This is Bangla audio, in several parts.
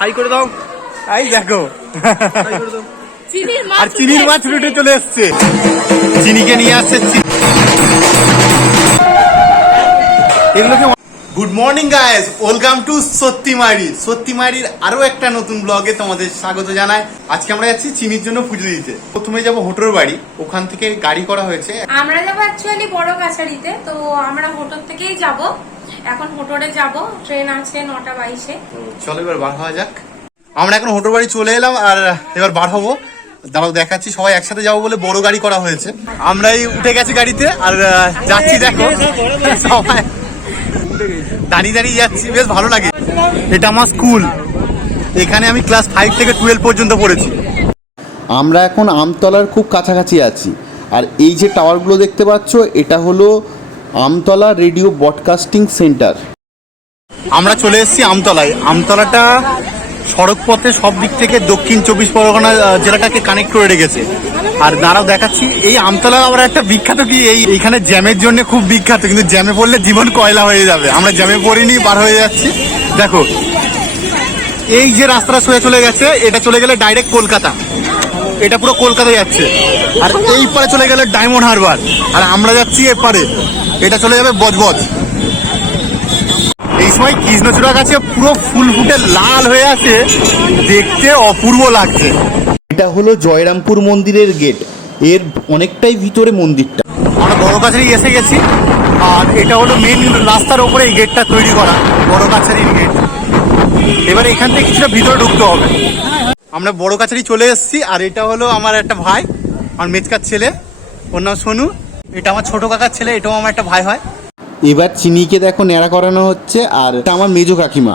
হাই করে দাও। এই দেখো। হাই করে দাও চিনির মাছ আর চিনির মাছ উঠে রুটে চলে এসছে। চিনিকে নিয়ে আসছে এগুলোকে good morning guys welcome to সত্যিমারি। সত্যিমারির আরও একটা নতুন ব্লগে তোমাদের স্বাগত জানাই। আজকে আমরা যাচ্ছি চিনির জন্য পুজো দিতে। প্রথমে যাব হোটোর বাড়ি। ওখান থেকে গাড়ি করা হয়েছে। আমরা যাব অ্যাকচুয়ালি বড় কাছারিতে তো আমরা হোটল থেকেই যাব। এখন হোটলে যাব ট্রেন আছে নটা বাইশে। চলো এবার বার হওয়া যাক। আমরা এখন হোটোর বাড়ি চলে এলাম আর এবার বার হব। দাঁড়াও দেখাচ্ছি সবাই একসাথে যাব বলে বড় গাড়ি করা হয়েছে। আমরাই উঠে গেছি গাড়িতে আর যাচ্ছি দেখো। সবাই দাঁড়িয়ে দাঁড়িয়ে যাচ্ছি বেশ ভালো লাগে। এটা আমার স্কুল। এখানে আমি ক্লাস ফাইভ থেকে টুয়েলভ পর্যন্ত পড়েছি। আমরা এখন আমতলার খুব কাছাকাছি আছি। আর এই যে টাওয়ারগুলো দেখতে পাচ্ছ এটা হলো আমতলা রেডিও ব্রডকাস্টিং সেন্টার। আমরা চলে এসেছি আমতলায়। আমতলাটা সড়ক পথে সব দিক থেকে দক্ষিণ চব্বিশ পরগনা জেলাটাকে কানেক্ট করে রেখেছে। আর দাঁড়াও দেখাচ্ছি, এই আমতলা আবার একটা বিখ্যাত কি, এই এখানে জ্যামের জন্য খুব বিখ্যাত, কিন্তু জ্যামে পড়লে জীবন কয়লা হয়ে যাবে। আমরা জ্যামে পড়িনি বার হয়ে যাচ্ছি। দেখো, এই যে রাস্তাটা সোজা চলে গেছে, এটা চলে গেলে ডাইরেক্ট কলকাতা। এটা পুরো কলকাতা যাচ্ছে। আর এই পারে চলে গেলে ডায়মন্ড হারবার আর আমরা যাচ্ছি এপারে। এটা চলে যাবে বজবজ এই সময় কৃষ্ণচূড়া গাছে পুরো ফুল ফুটে লাল হয়ে আছে। দেখতে অপূর্ব লাগছে। এটা হলো জয়রামপুর মন্দিরের গেট। এর অনেকটাই ভিতরে মন্দিরটা। আমরা বড় কাছারি এসে গেছি। আর এটা হলো মেন রাস্তার ওপরে এই গেটটা তৈরি করা। বড় কাছারির গেট। এবারে এখান থেকে কিছুটা ভিতরে ঢুকতে হবে। আমরা বড় কাছারি চলে এসেছি। আর এটা হলো আমার একটা ভাই আমার মেচকার ছেলে। ওর নাম সোনু। এটা আমার ছোট কাকার ছেলে এটাও আমার একটা ভাই হয়। এবার চিনিকে দেখো ন্যাড়া করানো হচ্ছে আর এটা আমার মেজো কাকিমা।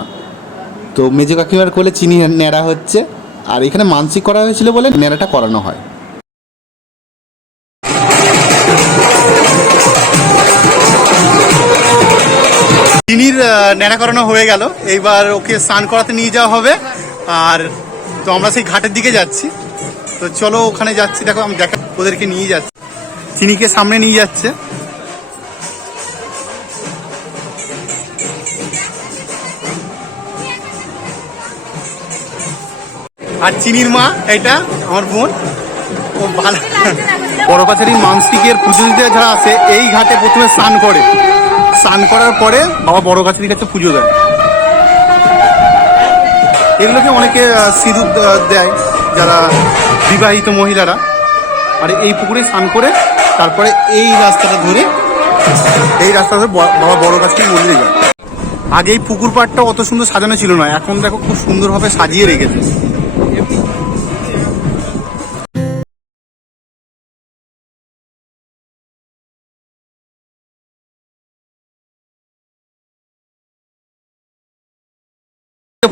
তো মেজো কাকিমার কোলে চিনি ন্যাড়া হচ্ছে আর এখানে মানসিক করা হয়েছিল বলে ন্যাড়াটা করানো হয়। চিনির ন্যাড়া করানো হয়ে গেল। এইবার ওকে স্নান করাতে নিয়ে যাওয়া হবে। আর তো আমরা সেই ঘাটের দিকে যাচ্ছি। তো চলো ওখানে যাচ্ছি। দেখো আমি দেখা ওদেরকে নিয়ে যাচ্ছি। চিনিকে সামনে নিয়ে যাচ্ছে। আর চিনির মা, এটা আমার বোন। ও ভালো। বড় কাছারির মানসিকের পুজো দিতে যারা আসে, এই ঘাটে প্রথমে স্নান করে। স্নান করার পরে বাবা বড় কাছারির কাছে পুজো দেয়। এগুলোকে অনেকে সিঁদুর দেয়, যারা বিবাহিত মহিলারা। আর এই পুকুরে স্নান করে তারপরে এই রাস্তাটা ধরে, এই রাস্তা ধরে বাবা বড় কাছারি মন্দিরে যায় আগে এই পুকুর পাড়টা অত সুন্দর সাজানো ছিল না, এখন দেখো খুব সুন্দরভাবে সাজিয়ে রেখেছে।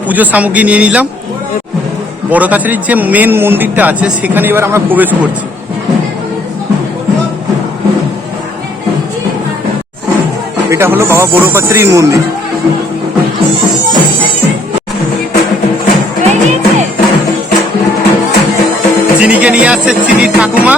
পুজোর সামগ্রী নিয়ে নিলাম। বড় কাছারির যে মেন মন্দিরটা আছে, সেখানে এবার আমরা প্রবেশ করছি। এটা হলো বাবা বড়োপাত্রীর মন্দির। চিনিকে নিয়ে আসছে চিনির ঠাকুমা।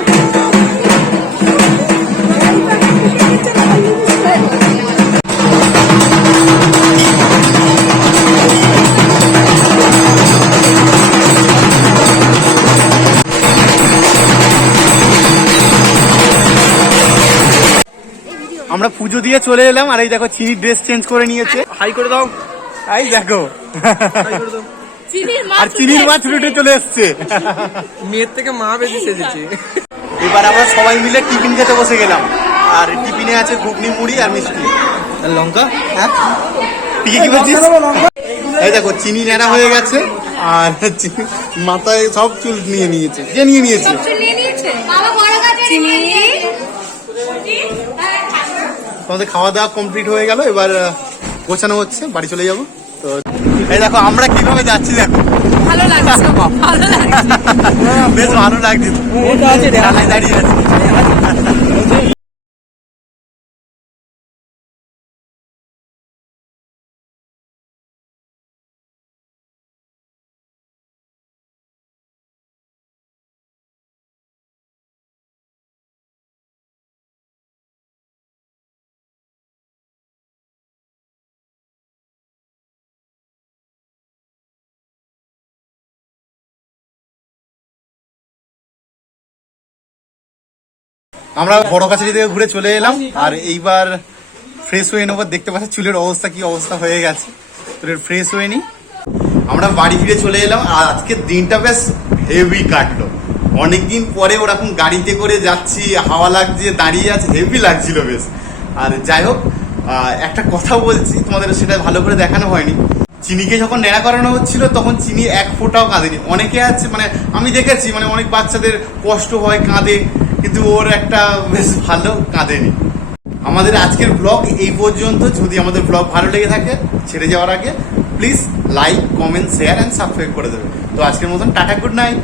আমরা পুজো দিয়ে চলে এলাম আর এই দেখো চিনি ড্রেস চেঞ্জ করে নিয়েছে। হাই করে দাও। এই দেখো। হাই চিনির মাছ আর চিনির উঠে মাছ রুটে চলে এসছে। মেয়ের থেকে মা বেশি সেজেছে। এবার আমরা সবাই মিলে টিফিন খেতে বসে গেলাম। আর টিফিনে আছে ঘুগনি মুড়ি আর মিষ্টি। লঙ্কা? হ্যাঁ? কি বলছিস? এই দেখো চিনি নেড়া হয়ে গেছে আর মাথায় সব চুল নিয়ে নিয়েছে। যে নিয়ে নিয়েছে। নিয়ে নিয়েছে? বাবা বড় তোমাদের খাওয়া দাওয়া কমপ্লিট হয়ে গেল এবার গোছানো হচ্ছে বাড়ি চলে যাব। তো এই দেখো আমরা কীভাবে যাচ্ছি দেখো। ভালো লাগছে ভালো লাগছে। বেশ ভালো লাগছে। দাঁড়িয়ে আছে। আমরা বড় কাছারি থেকে ঘুরে চলে এলাম, আর এইবার ফ্রেশ হয়ে নেব। দেখতে পাচ্ছি চুলের অবস্থা, কি অবস্থা হয়ে গেছে। চুলের ফ্রেশ হয়ে নি। আমরা বাড়ি ফিরে চলে এলাম, আর আজকের দিনটা বেশ হেভি কাটলো। অনেকদিন পরে ওরকম গাড়িতে করে যাচ্ছি, হাওয়া লাগছে, দাঁড়িয়ে আছে হেভি লাগছিল বেশ। আর যাই হোক একটা কথা বলছি, তোমাদের সেটা ভালো করে দেখানো হয়নি। চিনিকে যখন নেড়া করানো হচ্ছিল, তখন চিনি এক ফোঁটাও কাঁদেনি। অনেকে আছে মানে আমি দেখেছি মানে অনেক বাচ্চাদের কষ্ট হয়, কাঁদে। কিন্তু ওর একটা বেশ ভালো কাঁদেনি আমাদের আজকের ব্লগ এই পর্যন্ত। যদি আমাদের ব্লগ ভালো লেগে থাকে, ছেড়ে যাওয়ার আগে please like comment share and subscribe করে দেবে। তো আজকের মতন টাটা গুড নাইট